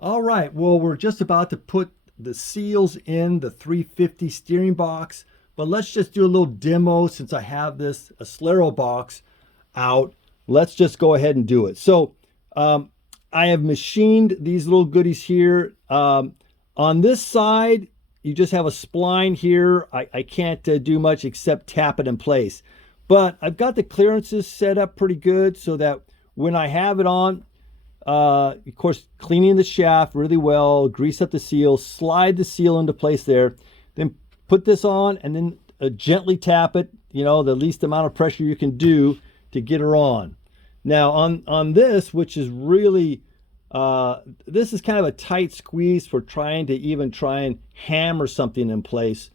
All right, well, we're just about to put the seals in the 350 steering box, but let's just do a little demo since I have this Acelero box out. Let's just go ahead and do it. So I have machined these little goodies here. On this side, you just have a spline here. I can't do much except tap it in place. But I've got the clearances set up pretty good so that when I have it on, of course, cleaning the shaft really well, grease up the seal, slide the seal into place there, then put this on and then gently tap it, the least amount of pressure you can do to get her on. Now on this, which is really, this is kind of a tight squeeze for trying to even try and hammer something in place.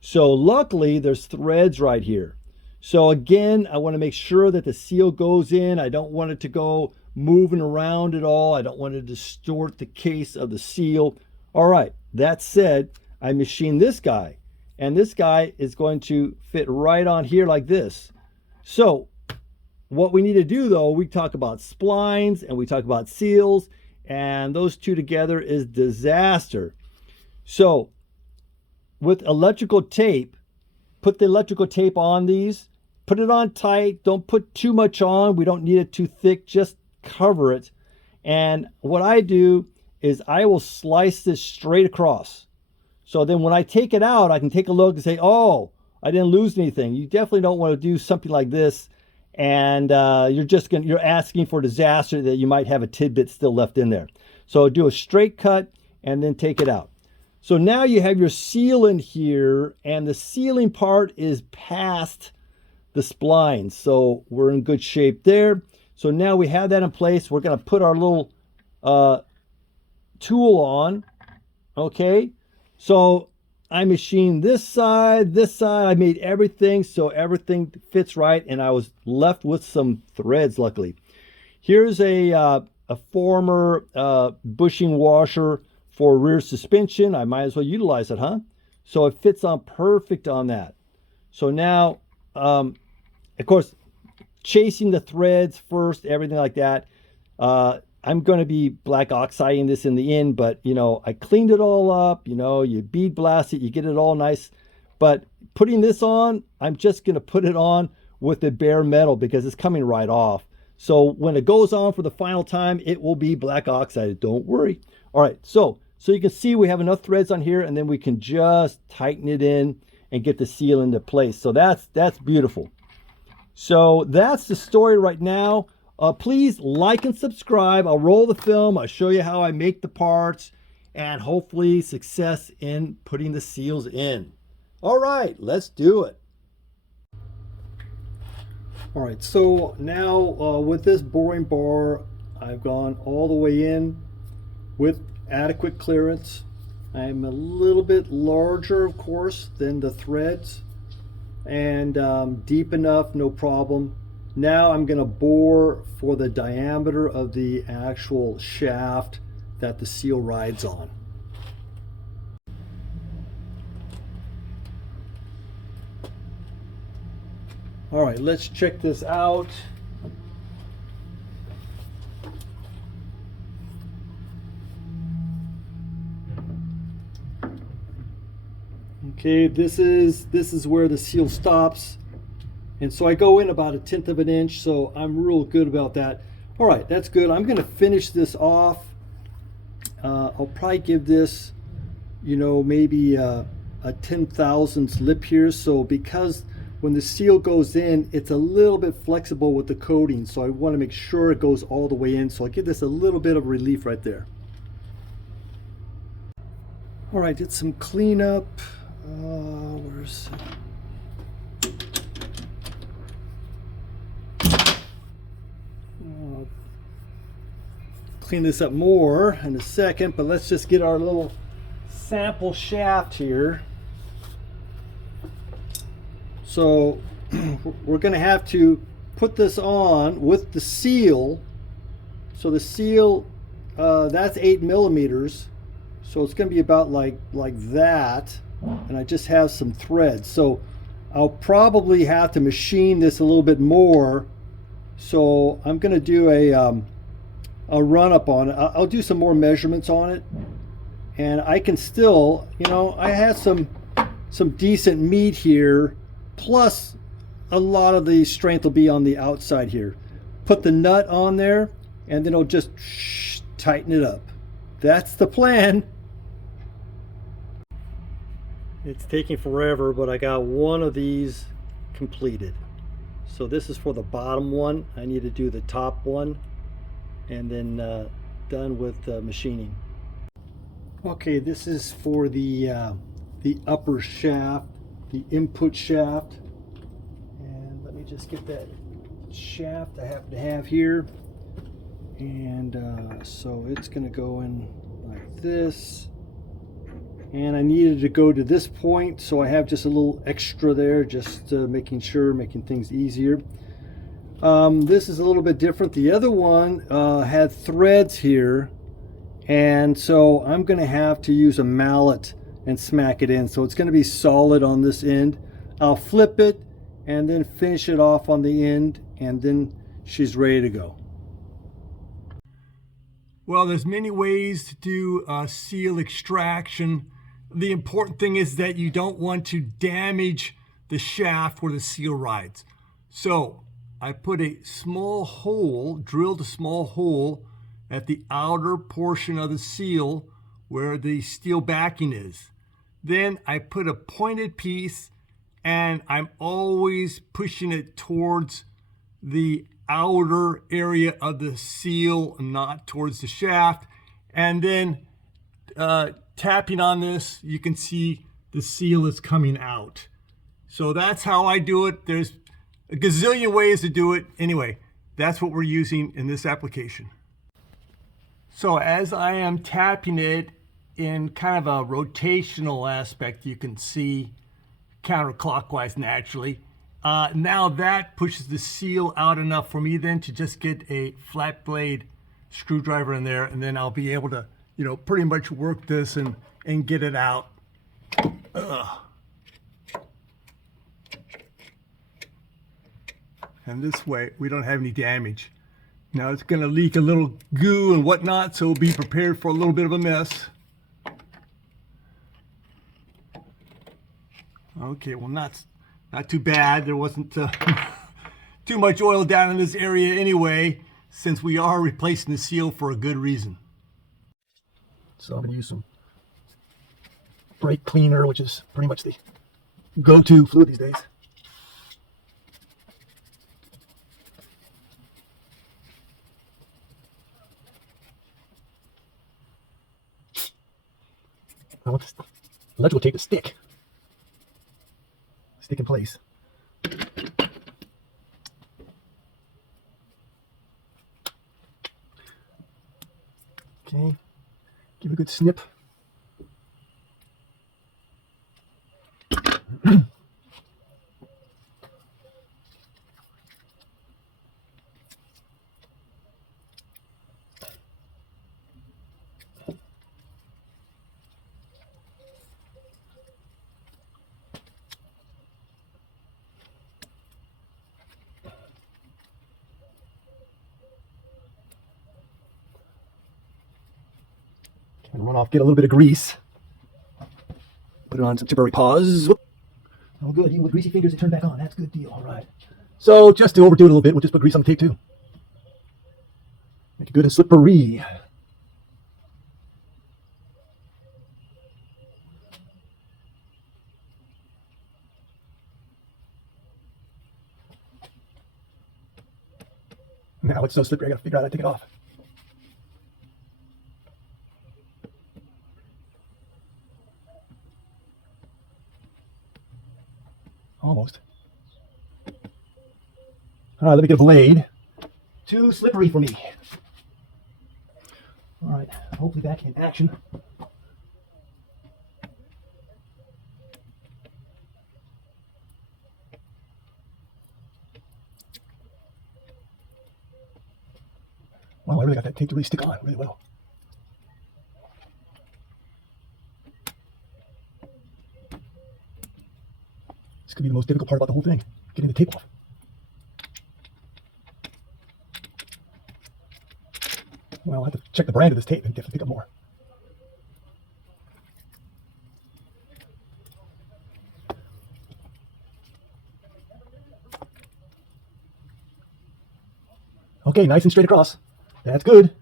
So luckily there's threads right here. So again, I want to make sure that the seal goes in. I don't want it to go moving around at all. I don't want to distort the case of the seal. All right, that said, I machined this guy, and this guy is going to fit right on here like this. So what we need to do though, we talk about splines and we talk about seals, and those two together is disaster. So with electrical tape, put the electrical tape on these, put it on tight, don't put too much on, we don't need it too thick, just cover it. And what I do is I will slice this straight across. So then when I take it out, I can take a look and say, oh, I didn't lose anything. You definitely don't want to do something like this, and you're asking for disaster that you might have a tidbit still left in there. So do a straight cut and then take it out. So now you have your seal in here, and the sealing part is past the splines. So we're in good shape there. So now we have that in place. We're going to put our little tool on. Okay. So I machined this side. I made everything so everything fits right, and I was left with some threads, luckily. Here's a former bushing washer for rear suspension. I might as well utilize it, huh? So it fits on perfect on that. So now, of course, chasing the threads first, everything like that. I'm going to be black oxiding this in the end, but I cleaned it all up. You bead blast it, you get it all nice. But putting this on, I'm just going to put it on with the bare metal because it's coming right off. So when it goes on for the final time, it will be black oxided. Don't worry. All right, so you can see we have enough threads on here, and then we can just tighten it in and get the seal into place. So that's beautiful. So that's the story right now. Please like and subscribe. I'll roll the film. I'll show you how I make the parts, and hopefully success in putting the seals in. All right, let's do it. All right, so now with this boring bar, I've gone all the way in with adequate clearance. I'm a little bit larger, of course, than the threads, and deep enough, no problem. Now I'm going to bore for the diameter of the actual shaft that the seal rides on. All right, let's check this out. Okay, this is where the seal stops. And so I go in about 1/10 of an inch, so I'm real good about that. All right, that's good. I'm going to finish this off. I'll probably give this, maybe a 10,000th lip here. So because when the seal goes in, it's a little bit flexible with the coating, so I want to make sure it goes all the way in. So I'll give this a little bit of relief right there. All right, did some cleanup. Where's it? Clean this up more in a second, but let's just get our little sample shaft here. So we're going to have to put this on with the seal. So the seal, that's 8 millimeters, so it's going to be about like that, and I just have some threads. So I'll probably have to machine this a little bit more. So I'm going to do a run up on it. I'll do some more measurements on it, and I can still, I have some decent meat here, plus a lot of the strength will be on the outside here. Put the nut on there, and then it'll just tighten it up. That's the plan. It's taking forever, but I got one of these completed. So this is for the bottom one. I need to do the top one, and then done with machining. Okay, this is for the upper shaft, the input shaft. And let me just get that shaft I happen to have here. And so it's going to go in like this. And I needed to go to this point, so I have just a little extra there, just making things easier. This is a little bit different. The other one had threads here, and so I'm going to have to use a mallet and smack it in. So it's going to be solid on this end. I'll flip it and then finish it off on the end, and then she's ready to go. Well, there's many ways to do seal extraction. The important thing is that you don't want to damage the shaft where the seal rides. So I put a small hole, drilled a small hole at the outer portion of the seal where the steel backing is. Then I put a pointed piece, and I'm always pushing it towards the outer area of the seal, not towards the shaft. And then tapping on this, you can see the seal is coming out. So that's how I do it. There's a gazillion ways to do it. Anyway, that's what we're using in this application. So as I am tapping it in kind of a rotational aspect, you can see counterclockwise naturally. Now that pushes the seal out enough for me then to just get a flat blade screwdriver in there, and then I'll be able to, pretty much work this and get it out. And this way we don't have any damage. Now it's going to leak a little goo and whatnot, so be prepared for a little bit of a mess. Okay, well not too bad. There wasn't too much oil down in this area anyway, since we are replacing the seal for a good reason. So I'm going to use some brake cleaner, which is pretty much the go-to fluid these days. I want this electrical tape to stick in place. Okay, give it a good snip. And run off, get a little bit of grease. Put it on some temporary pause. Whoop. Oh, good. Even with greasy fingers, it turned back on. That's a good deal. All right. So just to overdo it a little bit, we'll just put grease on the tape too. Make it good and slippery. Now it's so slippery, I gotta figure out how to take it off. Almost. All right, let me get a blade. Too slippery for me. All right, hopefully back in action. Wow, I really got that tape to really stick on really well. This could be the most difficult part about the whole thing, getting the tape off. Well, I'll have to check the brand of this tape and definitely pick up more. Okay, nice and straight across. That's good.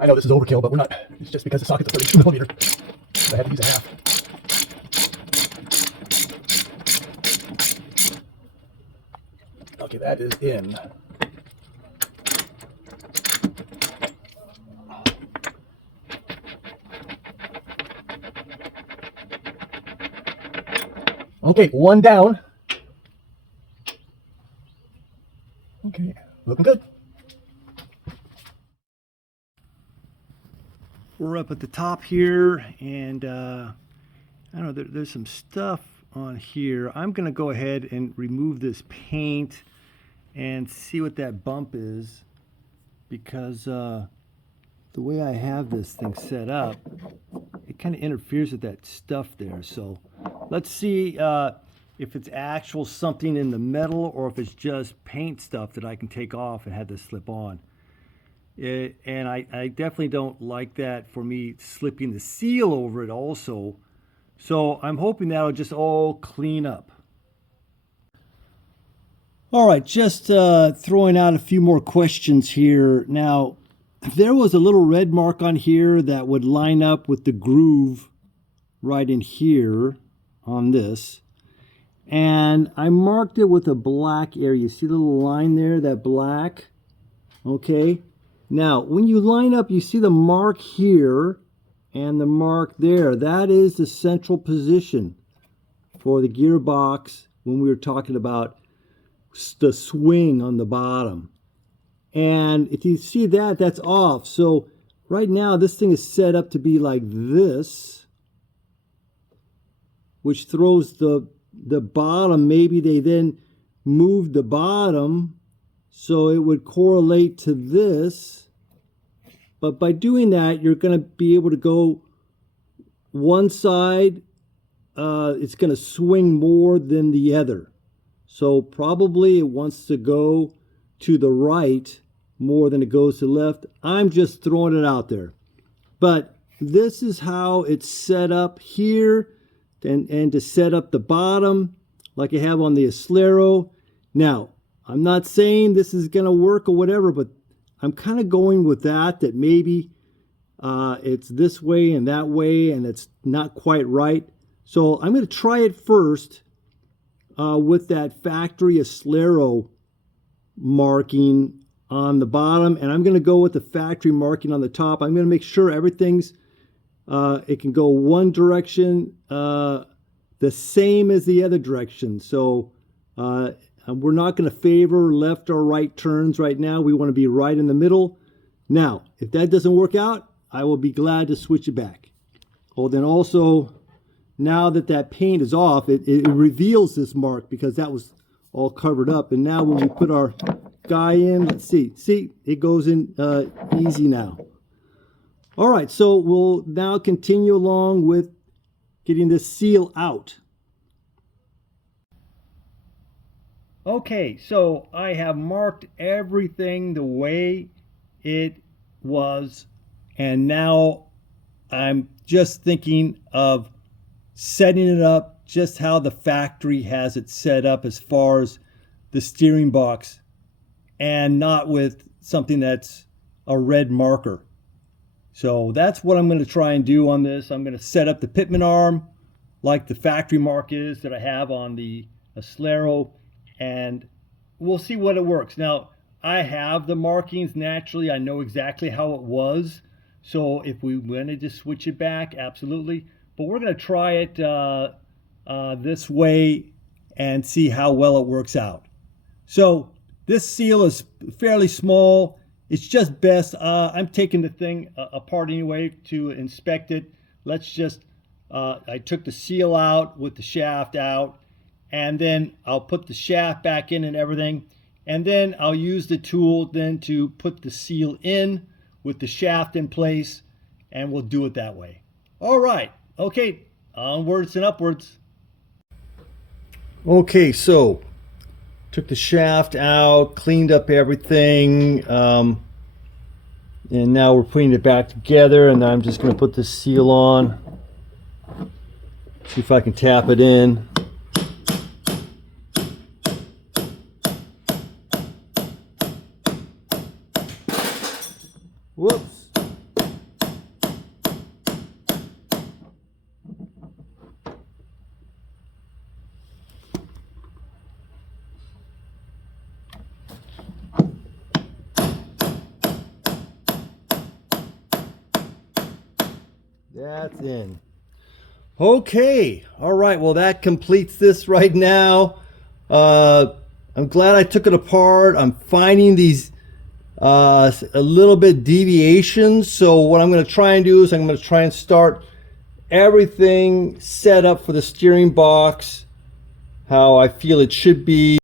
I know this is overkill, but we're not. It's just because the socket's a 32 millimeter. I had to use a half. Okay, that is in. Okay, one down. Okay, looking good. We're up at the top here, and I don't know, there's some stuff on here. I'm going to go ahead and remove this paint and see what that bump is, because the way I have this thing set up, it kind of interferes with that stuff there. So let's see if it's actual something in the metal or if it's just paint stuff that I can take off and have this slip on. And I definitely don't like that for me slipping the seal over it also. So I'm hoping that'll just all clean up. All right, just throwing out a few more questions here. Now, there was a little red mark on here that would line up with the groove right in here on this. And I marked it with a black area. You see the little line there, that black? Okay. Now, when you line up, you see the mark here and the mark there. That is the central position for the gearbox when we were talking about the swing on the bottom. And if you see that, that's off. So right now, this thing is set up to be like this, which throws the bottom. Maybe they then moved the bottom so it would correlate to this. But by doing that, you're going to be able to go one side, it's going to swing more than the other. So probably it wants to go to the right more than it goes to the left. I'm just throwing it out there. But this is how it's set up here, and to set up the bottom like I have on the Acelero. Now, I'm not saying this is going to work or whatever, but I'm kind of going with that maybe it's this way and that way, and it's not quite right. So I'm going to try it first with that factory Acelero marking on the bottom, and I'm going to go with the factory marking on the top. I'm going to make sure everything's, it can go one direction the same as the other direction. So we're not going to favor left or right turns right now. We want to be right in the middle. Now, if that doesn't work out, I will be glad to switch it back. Well, then also, now that that paint is off, it reveals this mark because that was all covered up. And now when we put our guy in, let's see, it goes in easy now. All right, so we'll now continue along with getting this seal out. Okay, so I have marked everything the way it was, and now I'm just thinking of setting it up just how the factory has it set up as far as the steering box, and not with something that's a red marker. So that's what I'm going to try and do on this. I'm going to set up the pitman arm like the factory mark is that I have on the Acelero, and we'll see what it works. Now, I have the markings naturally. I know exactly how it was. So if we wanted to switch it back, absolutely. But we're going to try it this way and see how well it works out. So this seal is fairly small. It's just best. I'm taking the thing apart anyway to inspect it. Let's just, I took the seal out with the shaft out, and then I'll put the shaft back in and everything. And then I'll use the tool then to put the seal in with the shaft in place, and we'll do it that way. All right, okay, onwards and upwards. Okay, so took the shaft out, cleaned up everything, and now we're putting it back together, and I'm just going to put the seal on. See if I can tap it in. Whoops. That's in. Okay, all right, well that completes this right now. I'm glad I took it apart. I'm finding these a little bit deviations, so what I'm going to try and do is I'm going to try and start everything set up for the steering box how I feel it should be.